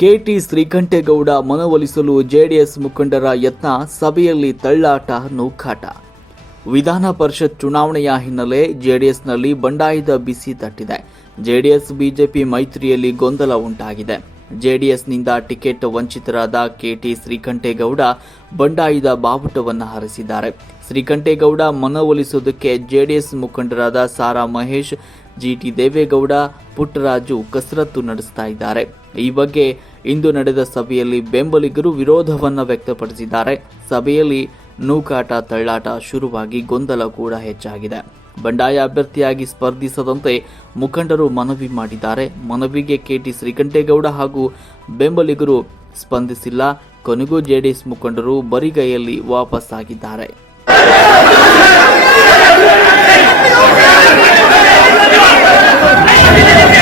KT Srikantegowda ಮನವೊಲಿಸಲು JDS ಮುಖಂಡರ ಯತ್ನ ಸಭೆಯಲ್ಲಿ ತಳ್ಳಾಟ ನೂಕಾಟ ವಿಧಾನ ಪರಿಷತ್ ಚುನಾವಣೆಯ ಹಿನ್ನೆಲೆ ಜೆಡಿಎಸ್ನಲ್ಲಿ ಬಂಡಾಯದ ಬಿಸಿ ತಟ್ಟಿದೆ. ಜೆಡಿಎಸ್ ಬಿಜೆಪಿ ಮೈತ್ರಿಯಲ್ಲಿ ಗೊಂದಲ ಉಂಟಾಗಿದೆ. ಜೆಡಿಎಸ್ನಿಂದ ಟಿಕೆಟ್ ವಂಚಿತರಾದ ಕೆಟಿ ಶ್ರೀಕಂಠೇಗೌಡ ಬಂಡಾಯದ ಬಾವುಟವನ್ನು ಹಾರಿಸಿದ್ದಾರೆ. ಶ್ರೀಕಂಠೇಗೌಡ ಮನವೊಲಿಸುವುದಕ್ಕೆ ಜೆಡಿಎಸ್ ಮುಖಂಡರಾದ ಸಾರಾ ಮಹೇಶ್ ಜಿಟಿ ದೇವೇಗೌಡ, ಪುಟ್ಟರಾಜು ಕಸರತ್ತು ನಡೆಸ್ತಾ ಇದ್ದಾರೆ. ಈ ಬಗ್ಗೆ ಇಂದು ನಡೆದ ಸಭೆಯಲ್ಲಿ ಬೆಂಬಲಿಗರು ವಿರೋಧವನ್ನು ವ್ಯಕ್ತಪಡಿಸಿದ್ದಾರೆ. ಸಭೆಯಲ್ಲಿ ನೂಕಾಟ, ತಳ್ಳಾಟ ಶುರುವಾಗಿ ಗೊಂದಲ ಕೂಡ ಹೆಚ್ಚಾಗಿದೆ. ಬಂಡಾಯ ಅಭ್ಯರ್ಥಿಯಾಗಿ ಸ್ಪರ್ಧಿಸದಂತೆ ಮುಖಂಡರು ಮನವಿ ಮಾಡಿದ್ದಾರೆ. ಮನವಿಗೆ ಕೆಟಿ ಶ್ರೀಕಂಠೇಗೌಡ ಹಾಗೂ ಬೆಂಬಲಿಗರು ಸ್ಪಂದಿಸಿಲ್ಲ. ಕೊನೆಗೂ ಜೆಡಿಎಸ್ ಮುಖಂಡರು ಬರಿಗೈಯಲ್ಲಿ ವಾಪಸ್ಸಾಗಿದ್ದಾರೆ ಏ